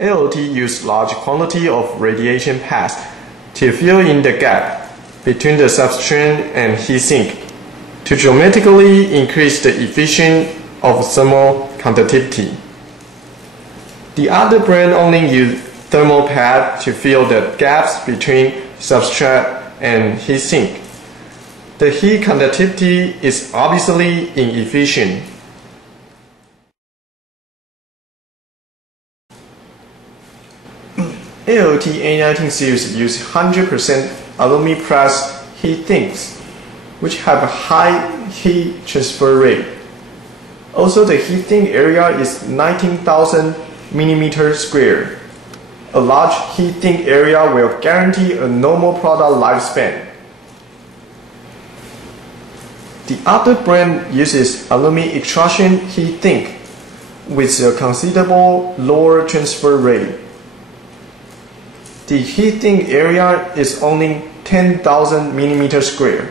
ALT use large quantity of radiation path to fill in the gap between the substrate and heat sink to dramatically increase the efficiency of thermal conductivity. The other brand only use thermal pad to fill the gaps between substrate and heat sink. The heat conductivity is obviously inefficient. ALT A19 series use 100% aluminum plus heat sinks, which have a high heat transfer rate. Also, the heat sink area is 19,000 mm². A large heat sink area will guarantee a normal product lifespan. The other brand uses aluminum extrusion heat sink with a considerable lower transfer rate. The heat sink area is only 10,000 mm².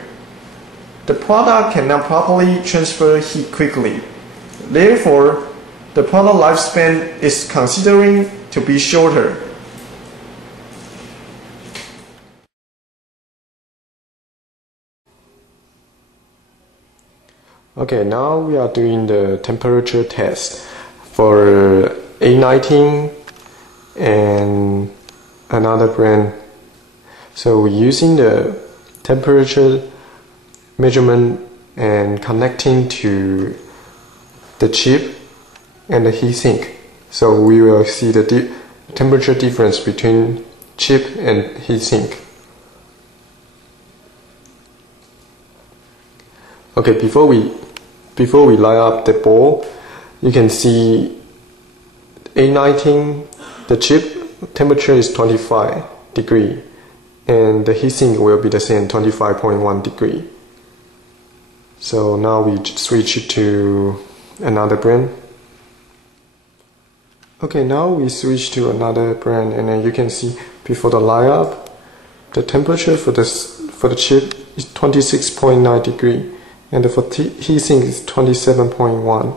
The product cannot properly transfer heat quickly. Therefore, the product lifespan is considering to be shorter. Okay, now we are doing the temperature test for A19 and another brand. So we're using the temperature measurement and connecting to the chip and the heat sink. So we will see the temperature difference between chip and heat sink. Okay, before we light up the bowl, you can see A19, the chip temperature is 25 degrees and the heatsink will be the same, 25.1 degrees. So now we switch to another brand. Okay, now we switch to another brand, and then you can see before the light up, the temperature for the chip is 26.9 degrees and for heatsink is 27.1.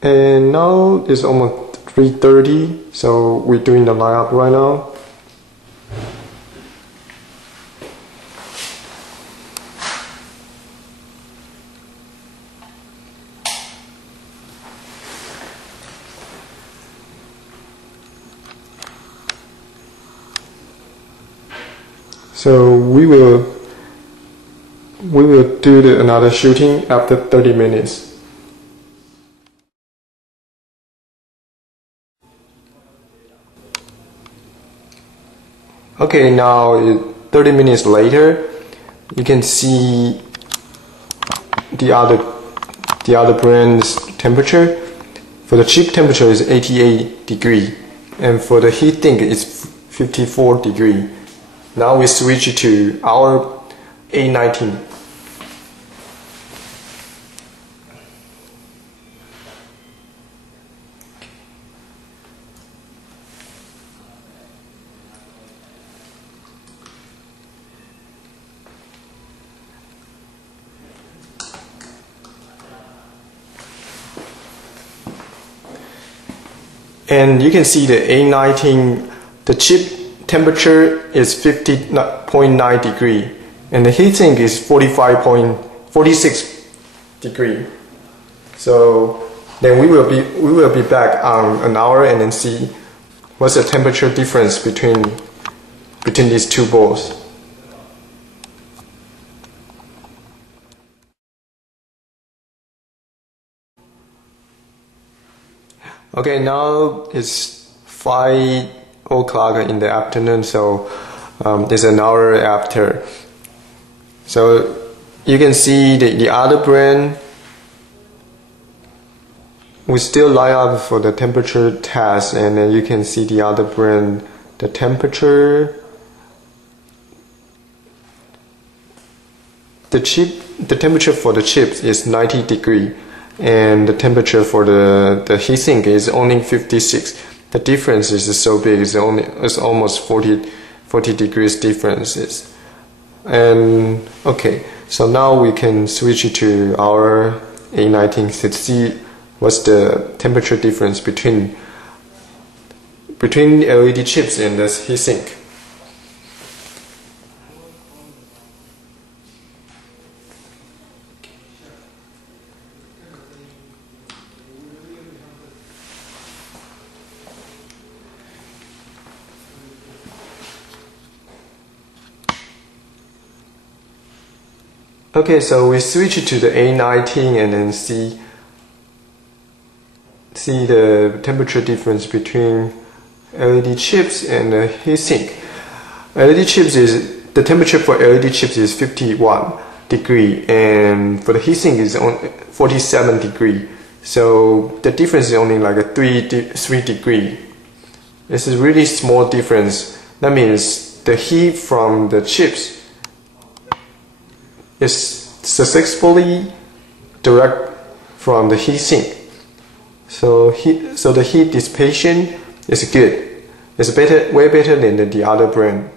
And now it's almost 3:30, so we're doing the light up right now. So we will do another shooting after 30 minutes. Okay, now 30 minutes later, you can see the other brand's temperature. For the chip temperature is 88 degrees, and for the heat sink it's 54 degrees. Now we switch to our A19. And you can see the A19, the chip temperature is 50.9 degrees and the heatsink is 45.46 degrees. So then we will be back on an hour and then see what's the temperature difference between these two bowls. Okay, now it's 5 o'clock in the afternoon, so it's an hour after. So you can see the other brand, we still light up for the temperature test, and then you can see the other brand, the temperature, the temperature for the chips is 90 degrees. And the temperature for the heatsink is only 56. The difference is so big; it's almost 40 degrees differences. And okay, so now we can switch to our A19 to see what's the temperature difference between LED chips and the heatsink. Okay, so we switch to the A19 and then see the temperature difference between LED chips and the heatsink. The temperature for LED chips is 51 degree, and for the heatsink is on 47 degree. So the difference is only like a 3 degree. This is really small difference. That means the heat from the chips is successfully direct from the heatsink. So the heat dissipation is good. It's better, way better than the other brand.